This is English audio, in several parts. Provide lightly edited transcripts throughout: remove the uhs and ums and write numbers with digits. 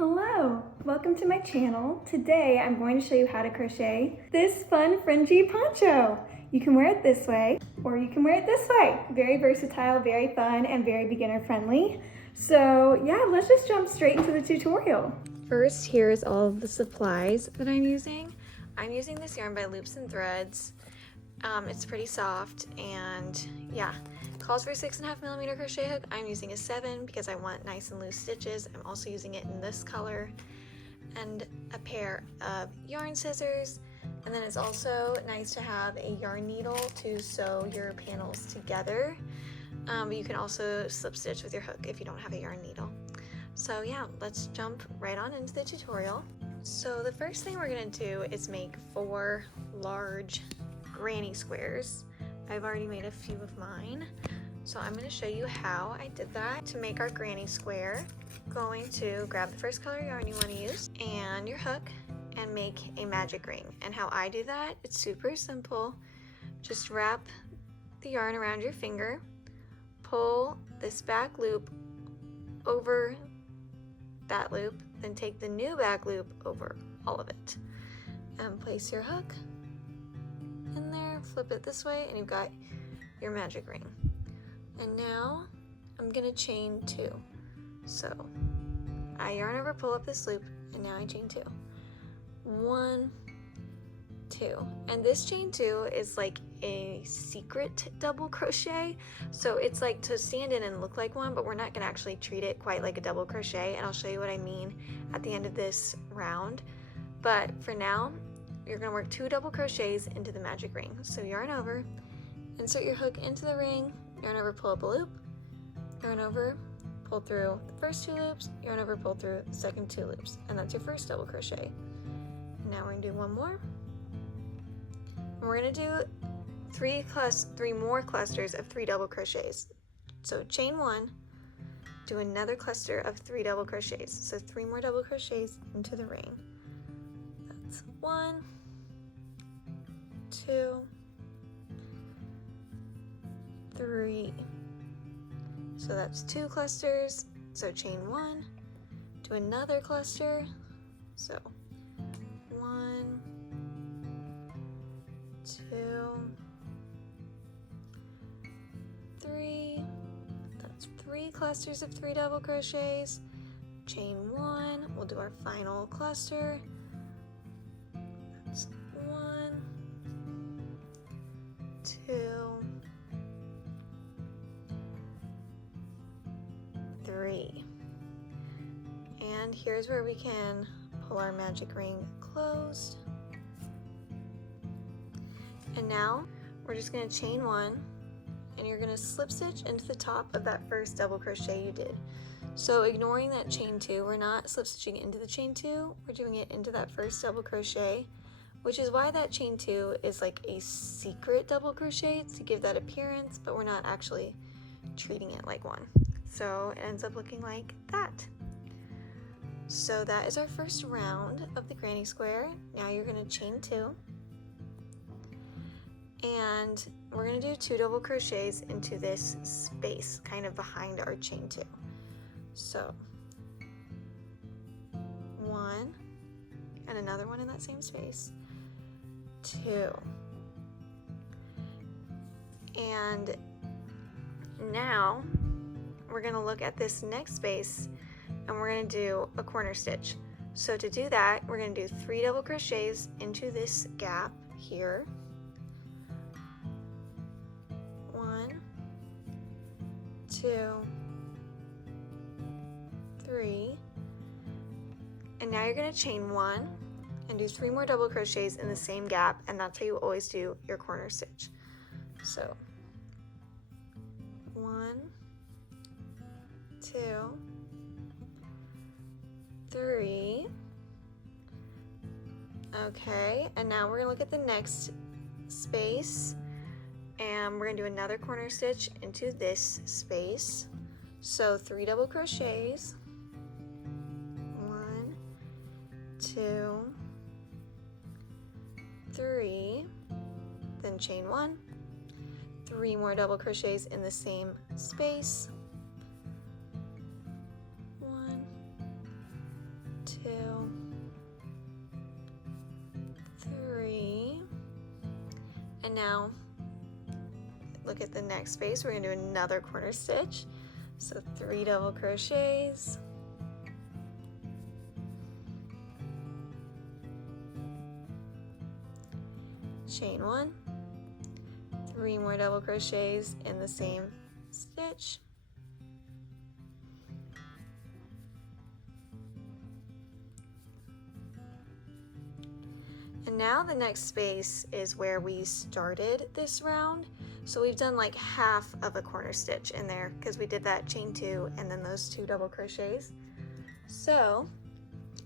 Hello, welcome to my channel. Today I'm going to show you how to crochet this fun fringy poncho. You can wear it this way or you can wear it this way. Very versatile, very fun, and very beginner friendly. So yeah, let's just jump straight into the tutorial. First, here's all of the supplies that I'm using. I'm using this yarn by Loops and Threads. It's pretty soft and yeah, calls for a 6.5mm crochet hook. I'm using a 7 because I want nice and loose stitches. I'm also using it in this color, and a pair of yarn scissors. And then it's also nice to have a yarn needle to sew your panels together. But you can also slip stitch with your hook if you don't have a yarn needle. So yeah, let's jump right on into the tutorial. So the first thing we're gonna do is make 4 large granny squares. I've already made a few of mine, so I'm going to show you how I did that. To make our granny square, going to grab the first color yarn you want to use and your hook and make a magic ring. And how I do that, it's super simple. Just wrap the yarn around your finger, pull this back loop over that loop, then take the new back loop over all of it and place your hook in there, flip it this way, and you've got your magic ring. And now I'm gonna chain 2. So I yarn over, pull up this loop, and now I chain 2. 1, 2. And this chain 2 is like a secret double crochet. So it's like to stand in and look like one, but we're not gonna actually treat it quite like a double crochet, and I'll show you what I mean at the end of this round. But for now, you're going to work 2 double crochets into the magic ring. So yarn over, insert your hook into the ring, yarn over, pull up a loop, yarn over, pull through the first 2 loops, yarn over, pull through the second 2 loops, and that's your first double crochet. And now we're going to do one more, and we're going to do 3 more clusters of 3 double crochets. So chain 1, do another cluster of 3 double crochets. So 3 more double crochets into the ring. That's 1, 2, 3. So that's 2 clusters. So chain 1, do another cluster. So 1, 2, 3. That's 3 clusters of 3 double crochets. Chain 1, we'll do our final cluster. That's 1, 2, 3. And here's where we can pull our magic ring closed. And now we're just going to chain 1, and you're going to slip stitch into the top of that first double crochet you did. So ignoring that chain 2, we're not slip stitching into the chain 2, we're doing it into that first double crochet, which is why that chain 2 is like a secret double crochet, to give that appearance, but we're not actually treating it like one. So it ends up looking like that. So that is our first round of the granny square. Now you're going to chain 2, and we're going to do 2 double crochets into this space kind of behind our chain 2. So 1 and another one in that same space, 2, and now we're going to look at this next space and we're going to do a corner stitch. So to do that, we're going to do 3 double crochets into this gap here, 1, 2, 3, and now you're going to chain 1 and do 3 more double crochets in the same gap, and that's how you always do your corner stitch. So 1, 2, 3. Okay, and now we're going to look at the next space, and we're going to do another corner stitch into this space. So 3 double crochets, 1, 2, 3, then chain 1, 3 more double crochets in the same space, 1, 2, 3, and now look at the next space. We're going to do another corner stitch. So 3 double crochets, chain 1, 3 more double crochets in the same stitch, and now the next space is where we started this round. So we've done like half of a corner stitch in there because we did that chain 2 and then those 2 double crochets. So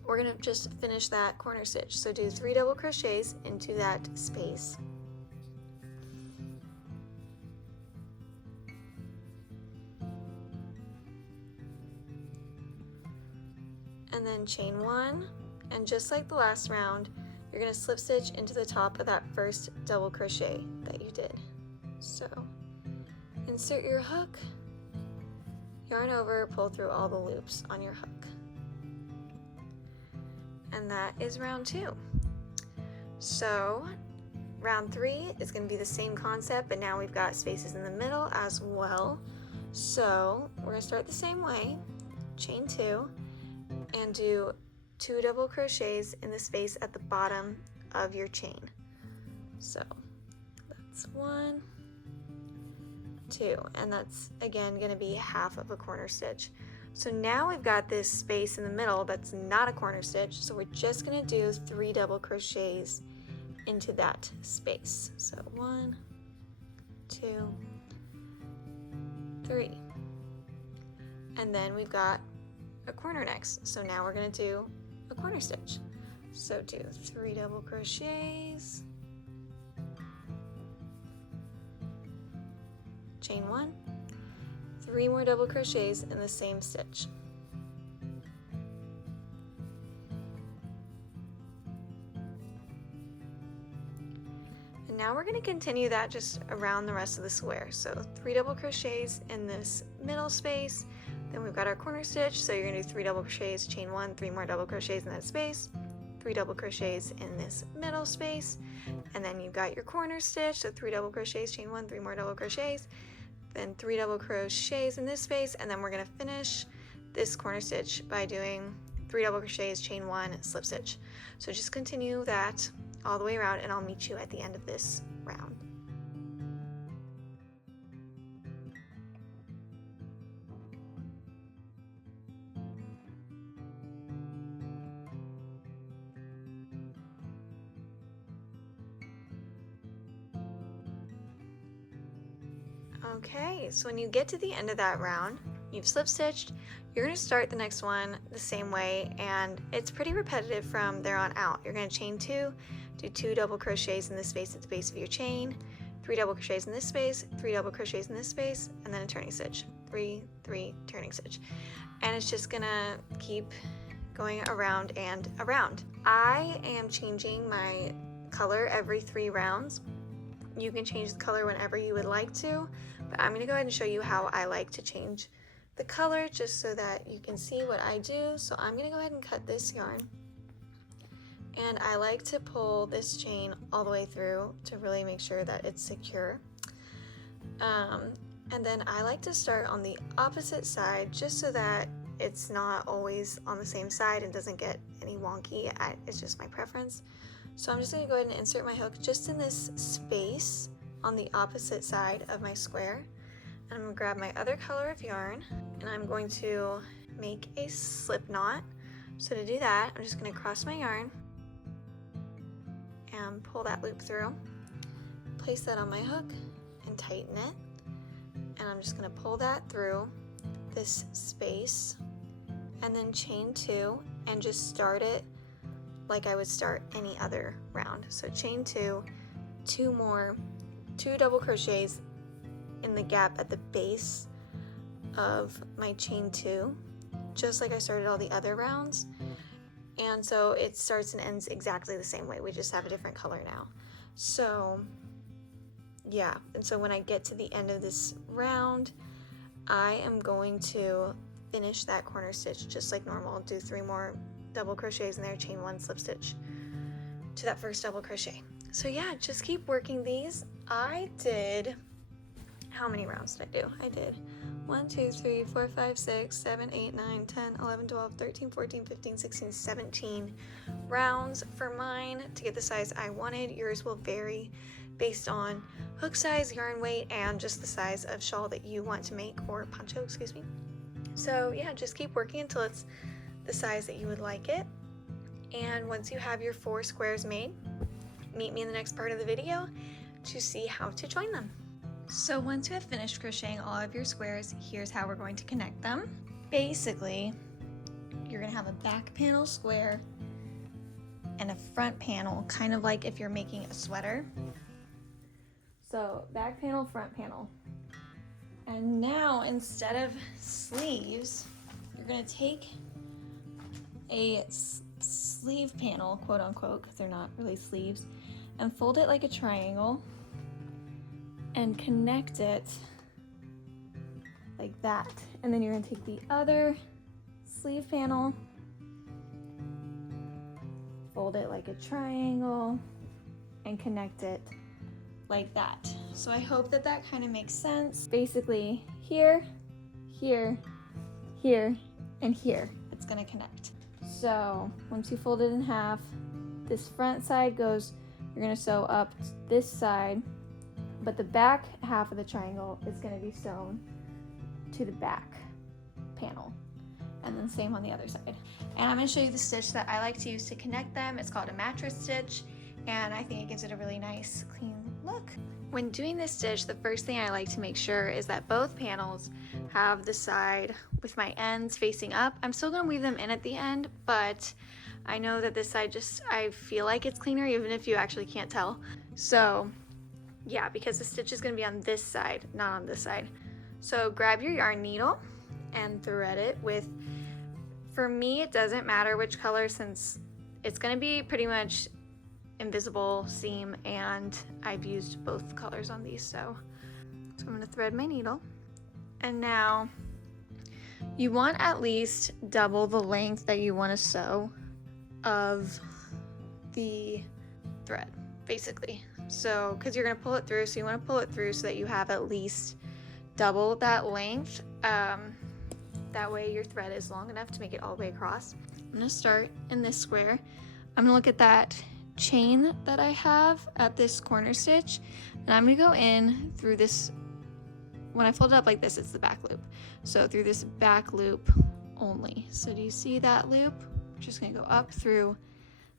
we're gonna just finish that corner stitch. So do 3 double crochets into that space. And then chain 1, and just like the last round, you're gonna slip stitch into the top of that first double crochet that you did. So insert your hook, yarn over, pull through all the loops on your hook. And that is round 2. So round 3 is going to be the same concept, but now we've got spaces in the middle as well. So we're going to start the same way, chain 2, and do 2 double crochets in the space at the bottom of your chain. So that's 1, 2, and that's again going to be half of a corner stitch. So now we've got this space in the middle that's not a corner stitch, so we're just going to do 3 double crochets into that space. So 1, 2, 3, and then we've got a corner next. So now we're going to do a corner stitch. So do 3 double crochets, chain 1, 3 more double crochets in the same stitch. And now we're going to continue that just around the rest of the square. So 3 double crochets in this middle space, then we've got our corner stitch, so you're going to do 3 double crochets, chain 1, 3 more double crochets in that space, 3 double crochets in this middle space, and then you've got your corner stitch, so 3 double crochets, chain 1, 3 more double crochets, then 3 double crochets in this space, and then we're going to finish this corner stitch by doing 3 double crochets, chain 1, slip stitch. So just continue that all the way around, and I'll meet you at the end of this round. Okay, so when you get to the end of that round, you've slip stitched, you're going to start the next one the same way, and it's pretty repetitive from there on out. You're going to chain 2, do 2 double crochets in this space at the base of your chain, 3 double crochets in this space, 3 double crochets in this space, and then a turning stitch, 3, 3, turning stitch. And it's just going to keep going around and around. I am changing my color every 3 rounds. You can change the color whenever you would like to, but I'm going to go ahead and show you how I like to change the color just so that you can see what I do. So I'm going to go ahead and cut this yarn, and I like to pull this chain all the way through to really make sure that it's secure. And then I like to start on the opposite side just so that it's not always on the same side and doesn't get any wonky. It's just my preference. So I'm just going to go ahead and insert my hook just in this space on the opposite side of my square. And I'm going to grab my other color of yarn, and I'm going to make a slip knot. So to do that, I'm just going to cross my yarn and pull that loop through, place that on my hook and tighten it. And I'm just going to pull that through this space and then chain 2 and just start it like I would start any other round. So chain 2, 2 double crochets in the gap at the base of my chain 2, just like I started all the other rounds. And so it starts and ends exactly the same way, we just have a different color now. So yeah, and so when I get to the end of this round, I am going to finish that corner stitch just like normal, do 3 more double crochets in there, chain 1, slip stitch to that first double crochet. So yeah, just keep working these. I did, how many rounds did I do? I did 1, 2, 3, 4, 5, 6, 7, 8, 9, 10, 11, 12, 13, 14, 15, 16, 17 rounds for mine to get the size I wanted. Yours will vary based on hook size, yarn weight, and just the size of shawl that you want to make, or poncho, excuse me. So yeah, just keep working until it's the size that you would like it. And once you have your 4 squares made, meet me in the next part of the video to see how to join them. So once you have finished crocheting all of your squares, here's how we're going to connect them. Basically, you're gonna have a back panel square and a front panel, kind of like if you're making a sweater. So back panel, front panel. And now instead of sleeves, you're gonna take a sleeve panel, quote unquote, because they're not really sleeves, and fold it like a triangle and connect it like that. And then you're gonna take the other sleeve panel, fold it like a triangle, and connect it like that. So I hope that that kind of makes sense. Basically here, here, here, and here, it's gonna connect. So once you fold it in half, this front side goes, you're gonna sew up this side, but the back half of the triangle is gonna be sewn to the back panel. And then same on the other side. And I'm gonna show you the stitch that I like to use to connect them. It's called a mattress stitch, and I think it gives it a really nice, clean look. When doing this stitch, the first thing I like to make sure is that both panels have the side with my ends facing up. I'm still gonna weave them in at the end, but I know that this side I feel like it's cleaner even if you actually can't tell. So yeah, because the stitch is gonna be on this side, not on this side. So grab your yarn needle and thread it with, for me, it doesn't matter which color since it's gonna be pretty much invisible seam, and I've used both colors on these. So I'm gonna thread my needle, and now you want at least double the length that you want to sew of the thread, basically. So because you're gonna pull it through, so you want to pull it through so that you have at least double that length. That way your thread is long enough to make it all the way across. I'm gonna start in this square. I'm gonna look at that chain that I have at this corner stitch, and I'm gonna go in through this. When I fold it up like this, it's the back loop. So through this back loop only. So do you see that loop? I'm just gonna go up through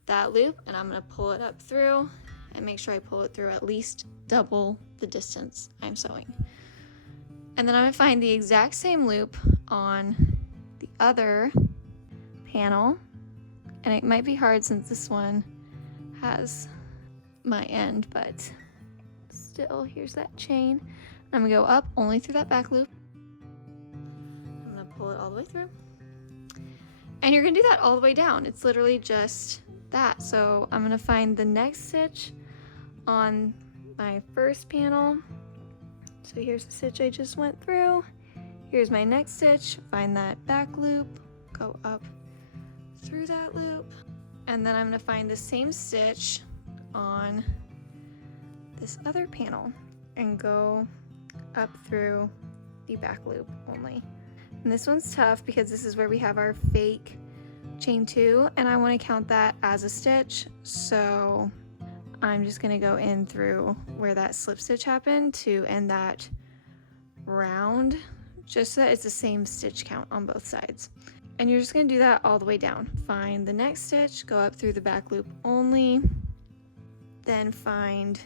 that loop, and I'm gonna pull it up through and make sure I pull it through at least double the distance I'm sewing. And then I'm gonna find the exact same loop on the other panel. And it might be hard since this one has my end, but still, here's that chain. I'm gonna go up only through that back loop. I'm gonna pull it all the way through. And you're gonna do that all the way down. It's literally just that. So I'm gonna find the next stitch on my first panel. So here's the stitch I just went through. Here's my next stitch, find that back loop, go up through that loop, and then I'm gonna find the same stitch on this other panel and go up through the back loop only. And this one's tough because this is where we have our fake chain 2, and I want to count that as a stitch, so I'm just gonna go in through where that slip stitch happened to end that round, just so that it's the same stitch count on both sides. And you're just gonna do that all the way down. Find the next stitch, go up through the back loop only, then find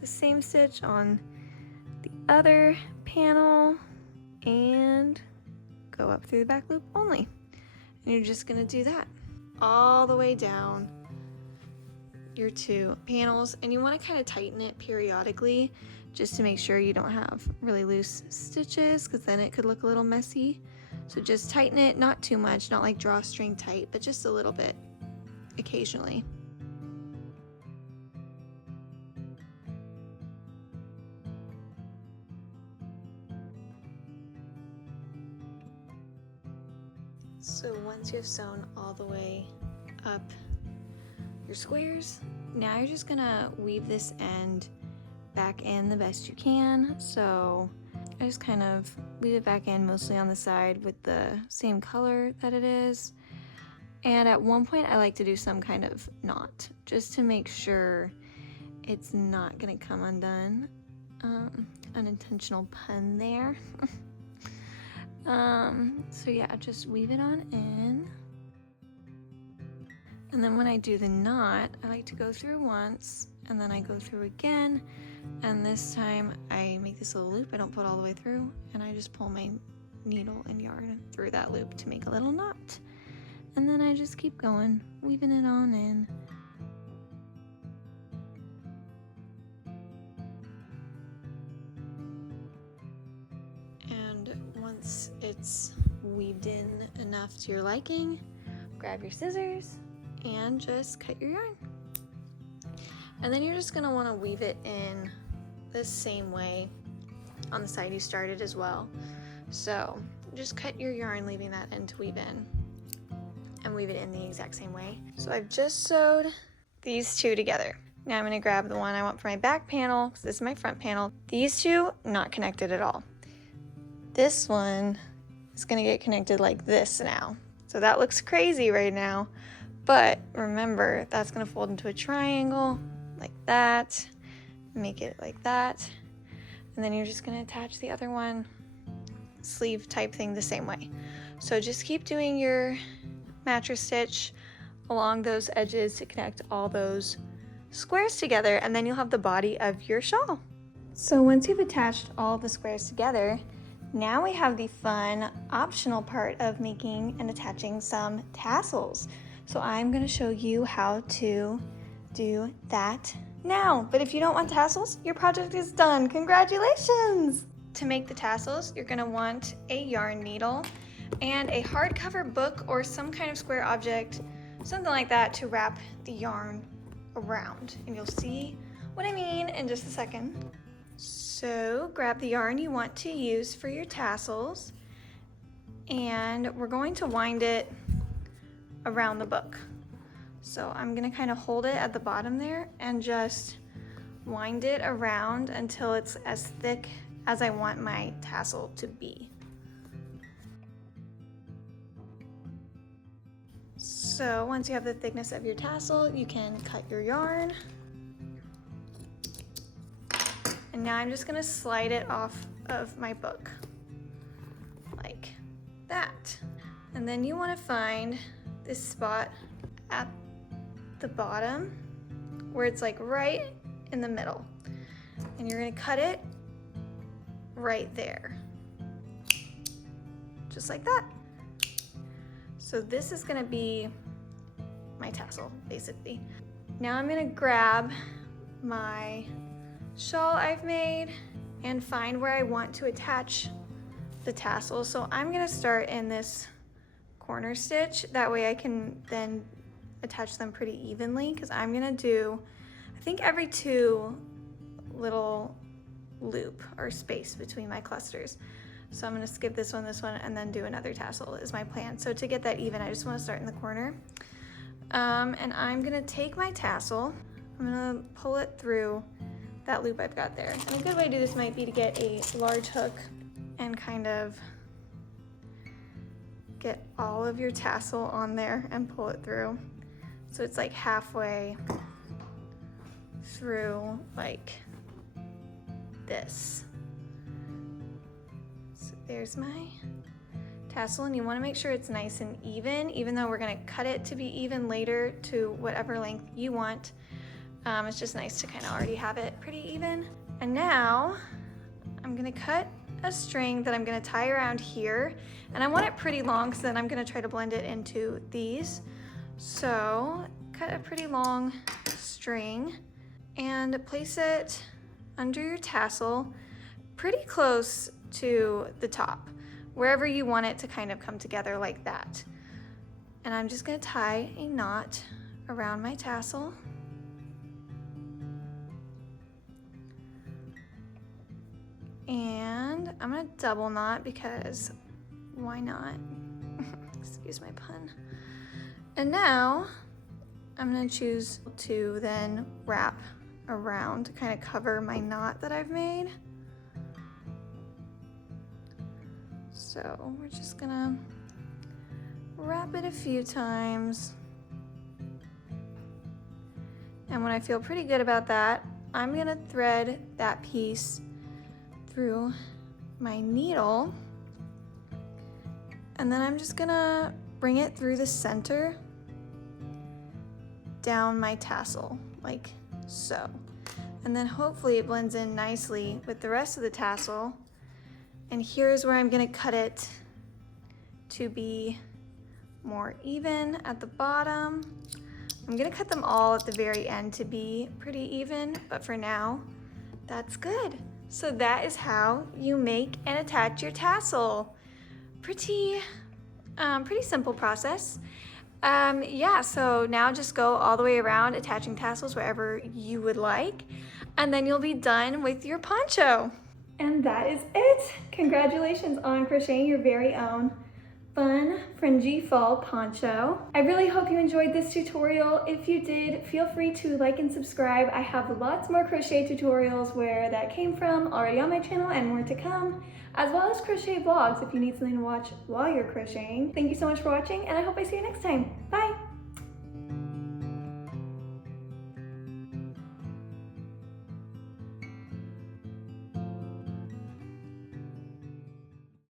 the same stitch on the other panel and go up through the back loop only. And you're just gonna do that all the way down your 2 panels, and you want to kind of tighten it periodically just to make sure you don't have really loose stitches, because then it could look a little messy. So just tighten it, not too much, not like drawstring tight, but just a little bit occasionally. So once you have sewn all the way up your squares, now you're just gonna weave this end back in the best you can. So I just kind of weave it back in mostly on the side with the same color that it is. And at one point I like to do some kind of knot just to make sure it's not gonna come undone. Unintentional pun there. So yeah, just weave it on in. And then when I do the knot, I like to go through once and then I go through again. And this time I make this little loop. I don't put all the way through, and I just pull my needle and yarn through that loop to make a little knot. And then I just keep going, weaving it on in. And once it's weaved in enough to your liking, grab your scissors and just cut your yarn. And then you're just gonna wanna weave it in the same way on the side you started as well. So just cut your yarn, leaving that end to weave in, and weave it in the exact same way. So I've just sewed these two together. Now I'm gonna grab the one I want for my back panel, because this is my front panel. These two, not connected at all. This one is gonna get connected like this now. So that looks crazy right now, but remember, that's gonna fold into a triangle like that, make it like that, and then you're just gonna attach the other one, sleeve type thing, the same way. So just keep doing your mattress stitch along those edges to connect all those squares together, and then you'll have the body of your shawl. So once you've attached all the squares together, now we have the fun optional part of making and attaching some tassels. So I'm going to show you how to do that now. But if you don't want tassels, your project is done. Congratulations! To make the tassels, you're going to want a yarn needle and a hardcover book or some kind of square object, something like that, to wrap the yarn around. And you'll see what I mean in just a second. So grab the yarn you want to use for your tassels, and we're going to wind it around the book. So I'm going to kind of hold it at the bottom there and just wind it around until it's as thick as I want my tassel to be. So once you have the thickness of your tassel, you can cut your yarn. And now I'm just gonna slide it off of my book like that. And then you wanna find this spot at the bottom where it's like right in the middle. And you're gonna cut it right there, just like that. So this is gonna be my tassel, basically. Now I'm gonna grab my shawl I've made and find where I want to attach the tassel. So I'm gonna start in this corner stitch. That way I can then attach them pretty evenly, because I'm gonna do, I think, every 2 little loop or space between my clusters. So I'm gonna skip this one, and then do another tassel is my plan. So to get that even, I just wanna start in the corner. And I'm gonna take my tassel, I'm gonna pull it through that loop I've got there. And a good way to do this might be to get a large hook and kind of get all of your tassel on there and pull it through. So it's like halfway through, like this. So there's my tassel, and you want to make sure it's nice and even though we're going to cut it to be even later to whatever length you want. It's just nice to kind of already have it pretty even. And now I'm gonna cut a string that I'm gonna tie around here, and I want it pretty long because then I'm gonna try to blend it into these. So cut a pretty long string and place it under your tassel pretty close to the top, wherever you want it to kind of come together like that. And I'm just gonna tie a knot around my tassel. And I'm gonna double knot because why not? excuse my pun. And now I'm gonna choose to then wrap around to kind of cover my knot that I've made. So we're just gonna wrap it a few times. And when I feel pretty good about that, I'm gonna thread that piece through my needle, and then I'm just gonna bring it through the center down my tassel, like so. And then hopefully it blends in nicely with the rest of the tassel. And here's where I'm gonna cut it to be more even at the bottom. I'm gonna cut them all at the very end to be pretty even, but for now, that's good. So that is how you make and attach your tassel. Pretty simple process. Yeah, so now just go all the way around attaching tassels wherever you would like, and then you'll be done with your poncho. And that is it. Congratulations on crocheting your very own fun fringy fall poncho. I really hope you enjoyed this tutorial. If you did, feel free to like and subscribe. I have lots more crochet tutorials where that came from already on my channel and more to come, as well as crochet vlogs if you need something to watch while you're crocheting. Thank you so much for watching, and I hope I see you next time.